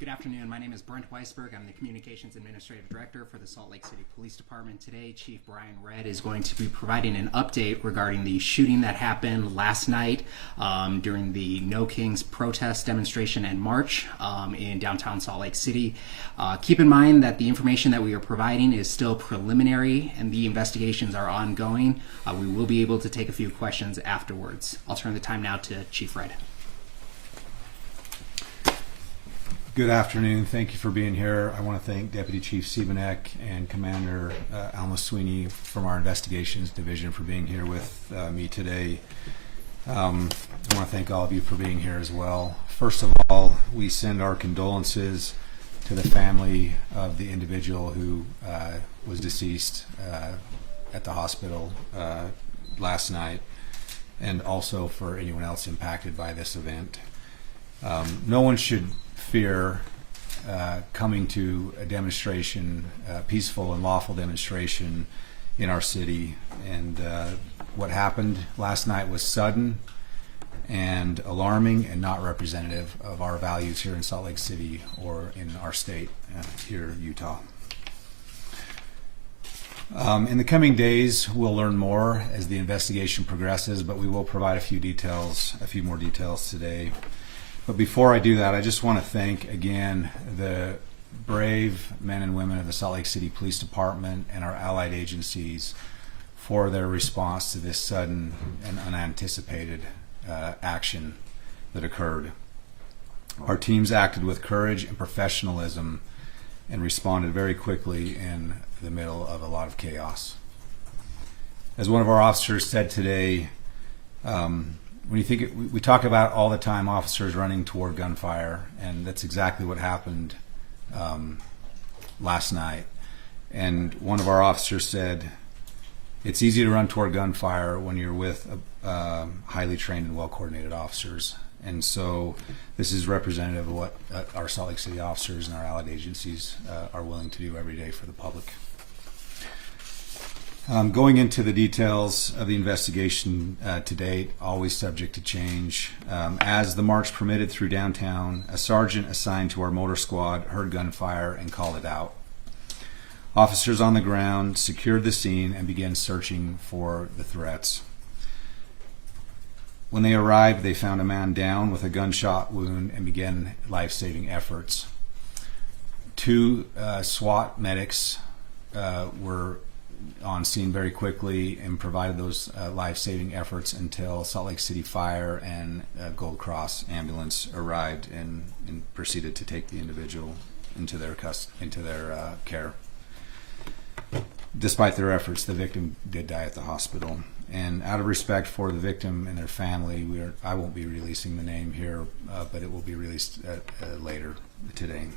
Good afternoon. My name is Brent Weisberg. I'm the Communications Administrative Director for the Salt Lake City Police Department. Today, Chief Brian Redd is going to be providing an update regarding the shooting that happened last night during the No Kings protest demonstration and march in downtown Salt Lake City. Keep in mind that the information that we are providing is still preliminary and the investigations are ongoing. We will be able to take a few questions afterwards. I'll turn the time now to Chief Redd. Good afternoon. Thank you for being here. I want to thank Deputy Chief Siebenek and Commander Alma Sweeney from our Investigations Division for being here with me today. I want to thank all of you for being here as well. First of all, we send our condolences to the family of the individual who was deceased at the hospital last night, and also for anyone else impacted by this event. No one should fear coming to a demonstration, peaceful and lawful demonstration in our city. And what happened last night was sudden and alarming and not representative of our values here in Salt Lake City or in our state here in Utah. In the coming days, we'll learn more as the investigation progresses, but we will provide a few more details today. But before I do that, I just want to thank again the brave men and women of the Salt Lake City Police Department and our allied agencies for their response to this sudden and unanticipated action that occurred. Our teams acted with courage and professionalism and responded very quickly in the middle of a lot of chaos. As one of our officers said today, when you think we talk about all the time officers running toward gunfire, and that's exactly what happened last night. And one of our officers said, it's easy to run toward gunfire when you're with highly trained and well-coordinated officers. And so this is representative of what our Salt Lake City officers and our allied agencies are willing to do every day for the public. Going into the details of the investigation to date, always subject to change. As the march permitted through downtown, a sergeant assigned to our motor squad heard gunfire and called it out. Officers on the ground secured the scene and began searching for the threats. When they arrived, they found a man down with a gunshot wound and began life-saving efforts. Two SWAT medics were on scene very quickly and provided those life-saving efforts until Salt Lake City Fire and Gold Cross ambulance arrived and proceeded to take the individual into their care. Despite their efforts, the victim did die at the hospital. And out of respect for the victim and their family, I won't be releasing the name here, but it will be released later today.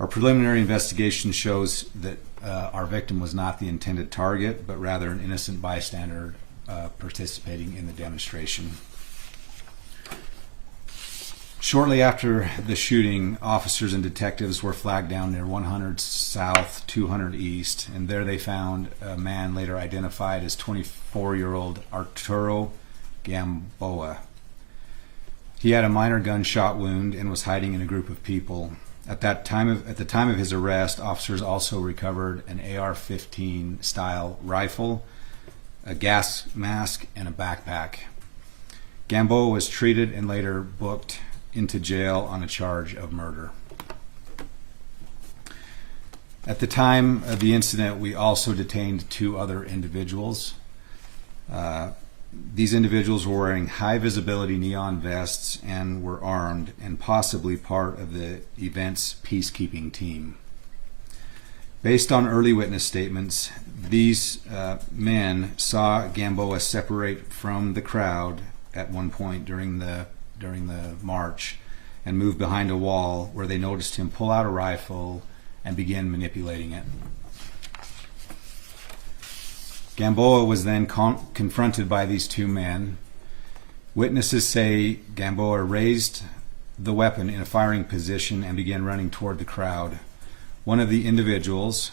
Our preliminary investigation shows that our victim was not the intended target, but rather an innocent bystander participating in the demonstration. Shortly after the shooting, officers and detectives were flagged down near 100 South, 200 East, and there they found a man later identified as 24-year-old Arturo Gamboa. He had a minor gunshot wound and was hiding in a group of people. At the time of his arrest, officers also recovered an AR-15 style rifle, a gas mask, and a backpack. Gamboa was treated and later booked into jail on a charge of murder. At the time of the incident, we also detained two other individuals. These individuals were wearing high visibility neon vests and were armed and possibly part of the event's peacekeeping team. Based on early witness statements, these men saw Gamboa separate from the crowd at one point during the march and move behind a wall where they noticed him pull out a rifle and begin manipulating it. Gamboa was then confronted by these two men. Witnesses say Gamboa raised the weapon in a firing position and began running toward the crowd. One of the individuals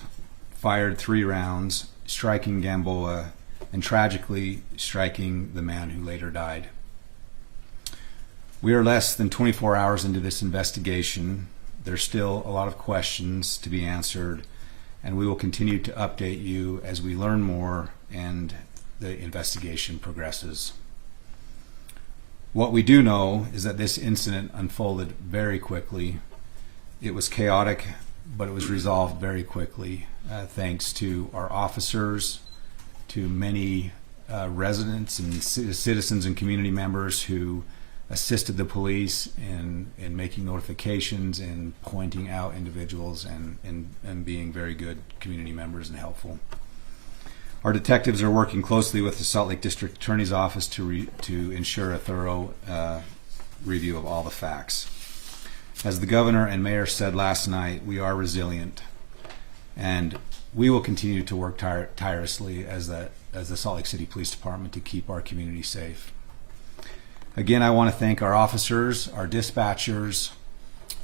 fired 3 rounds, striking Gamboa and tragically striking the man who later died. We are less than 24 hours into this investigation. There's still a lot of questions to be answered, and we will continue to update you as we learn more and the investigation progresses. What we do know is that this incident unfolded very quickly. It was chaotic, but it was resolved very quickly, thanks to our officers, to many residents and citizens and community members who assisted the police in making notifications and pointing out individuals and being very good community members and helpful. Our detectives are working closely with the Salt Lake District Attorney's Office to ensure a thorough review of all the facts. As the governor and mayor said last night, we are resilient, and we will continue to work tirelessly as the Salt Lake City Police Department to keep our community safe. Again, I want to thank our officers, our dispatchers,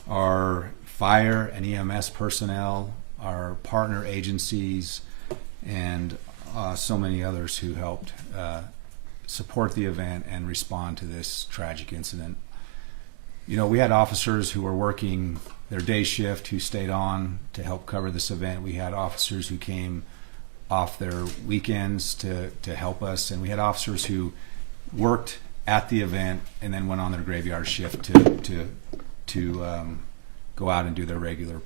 our fire and EMS personnel, our partner agencies, and so many others who helped support the event and respond to this tragic incident. You know, we had officers who were working their day shift who stayed on to help cover this event. We had officers who came off their weekends to help us, and we had officers who worked at the event and then went on their graveyard shift to go out and do their regular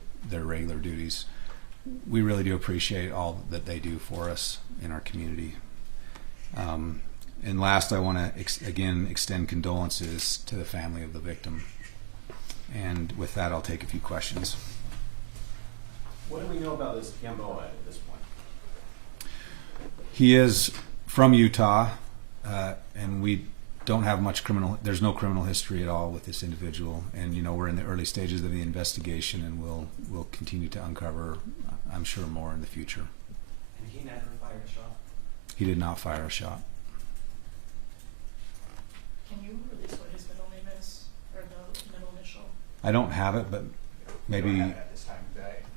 duties. We really do appreciate all that they do for us in our community. And last, I want to again extend condolences to the family of the victim. And with that, I'll take a few questions. What do we know about this Gamboa at this point? He is from Utah, and we don't have much there's no criminal history at all with this individual. And, you know, we're in the early stages of the investigation, and we'll continue to uncover, I'm sure, more in the future. And he never fired a shot? He did not fire a shot. Can you release what his middle name is, or the middle initial? I don't have it, but maybe. We don't have it at this time.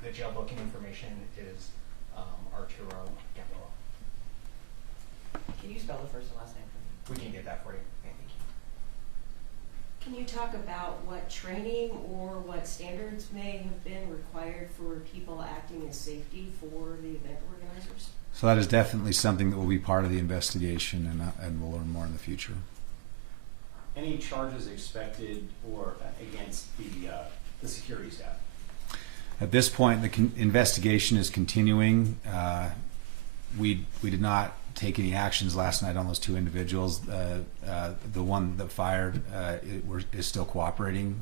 The jail booking information is Arturo Gamboa. Can you spell the first and last name for me? We can get that for you. Thank you. Can you talk about what training or what standards may have been required for people acting in safety for the event organizers? So that is definitely something that will be part of the investigation, and we'll learn more in the future. Any charges expected or against the security staff? At this point, the investigation is continuing. We did not take any actions last night on those two individuals. The one that fired is still cooperating.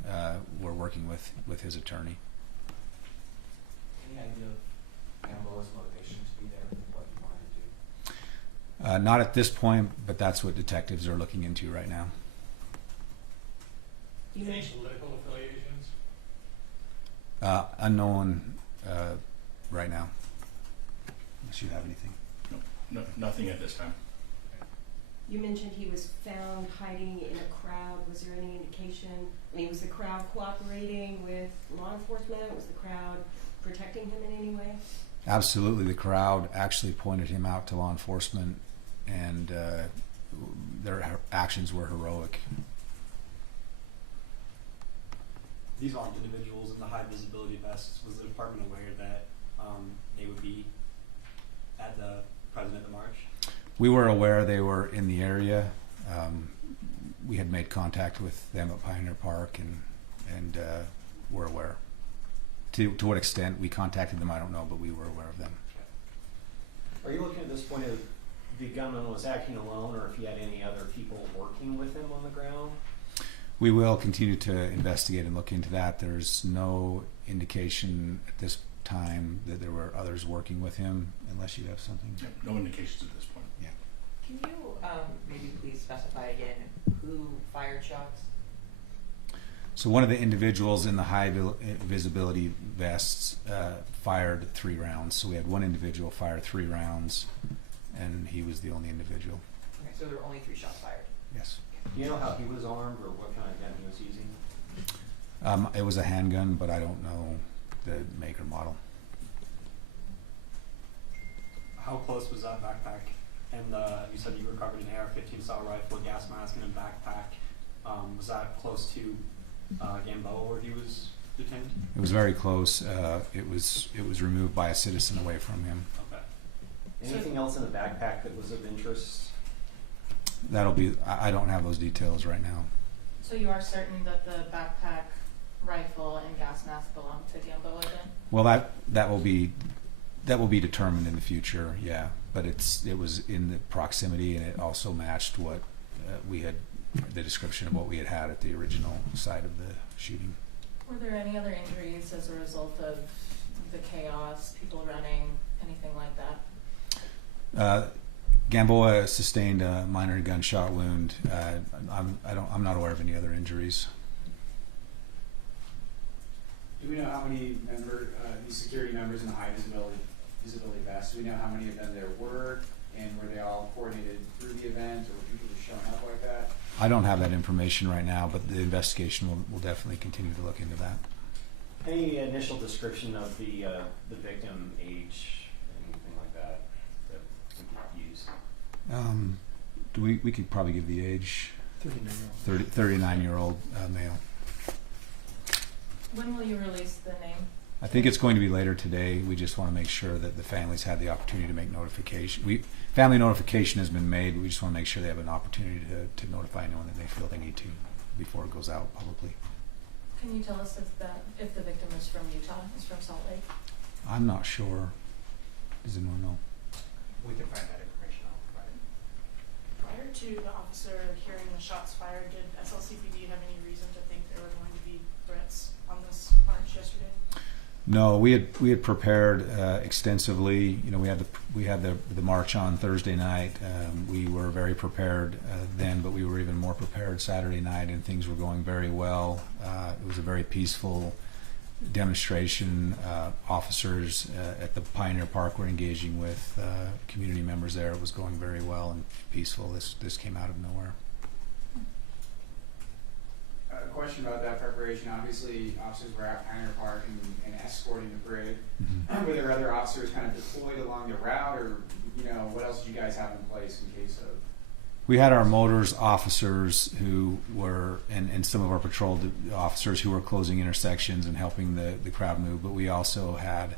We're working with his attorney. Any idea of Gamboa's motivation to be there and what he wanted to do? Not at this point, but that's what detectives are looking into right now. You Any mentioned political affiliations? Unknown right now, unless you have anything. No, nothing at this time. You mentioned he was found hiding in a crowd. Was there any indication? I mean, was the crowd cooperating with law enforcement? Was the crowd protecting him in any way? Absolutely. The crowd actually pointed him out to law enforcement, and their actions were heroic. These armed individuals in the high visibility vests, was the department aware that they would be at the President of the March? We were aware they were in the area. We had made contact with them at Pioneer Park, and were aware. To what extent we contacted them, I don't know, but we were aware of them. Are you looking at this point if the gunman was acting alone or if he had any other people working with him on the ground? We will continue to investigate and look into that. There's no indication at this time that there were others working with him, unless you have something. Yeah, no indications at this point. Yeah. Can you maybe please specify again who fired shots? So one of the individuals in the high visibility vests fired 3 rounds. So we had one individual fire 3 rounds, and he was the only individual. Okay, so there were only 3 shots fired. Yes. Do you know how he was armed or what kind of gun he was using? It was a handgun, but I don't know the make or model. How close was that backpack? And you said you recovered an AR-15 style rifle, a gas mask, and a backpack. Was that close to Gamboa where he was detained? It was very close. It was removed by a citizen away from him. Okay. Anything else in the backpack that was of interest? That'll be. I don't have those details right now. So you are certain that the backpack, rifle, and gas mask belong to Gamboa then? Well, that will be determined in the future. Yeah, but it was in the proximity, and it also matched what we had, the description of what we had at the original site of the shooting. Were there any other injuries as a result of the chaos, people running, anything like that? Gamboa sustained a minor gunshot wound. I'm not aware of any other injuries. Do we know how many these security members in the high visibility vests, do we know how many of them there were, and were they all coordinated through the event, or were people just showing up like that? I don't have that information right now, but the investigation will definitely continue to look into that. Any initial description of the victim, age, anything like that we could use? We could probably give the age. 39-year-old male. When will you release the name? I think it's going to be later today. We just want to make sure that the families had the opportunity to make notification. Family notification has been made, but we just want to make sure they have an opportunity to notify anyone that they feel they need to before it goes out publicly. Can you tell us if the victim is from Utah, is from Salt Lake? I'm not sure. Does anyone know? We can find that information out. Provide it. Prior to the officer hearing the shots fired, did SLCPD have any reason to think there were going to be threats on this march yesterday? No, we had prepared extensively. You know, we had the march on Thursday night. We were very prepared then, but we were even more prepared Saturday night, and things were going very well. It was a very peaceful demonstration. Officers at the Pioneer Park were engaging with community members there. It was going very well and peaceful. This came out of nowhere. A question about that preparation. Obviously, officers were at Pioneer Park and escorting the parade. Mm-hmm. Were there other officers kind of deployed along the route, or what else did you guys have in place in case of? We had our motors officers who were, and some of our patrol officers who were closing intersections and helping the crowd move, but we also had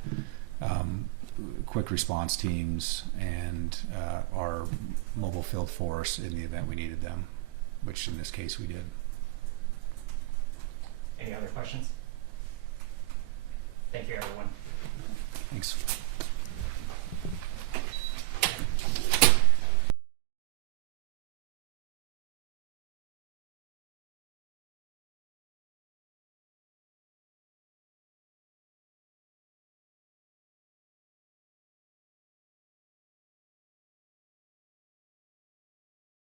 quick response teams and our mobile field force in the event we needed them, which in this case we did. Any other questions? Thank you, everyone. Thanks.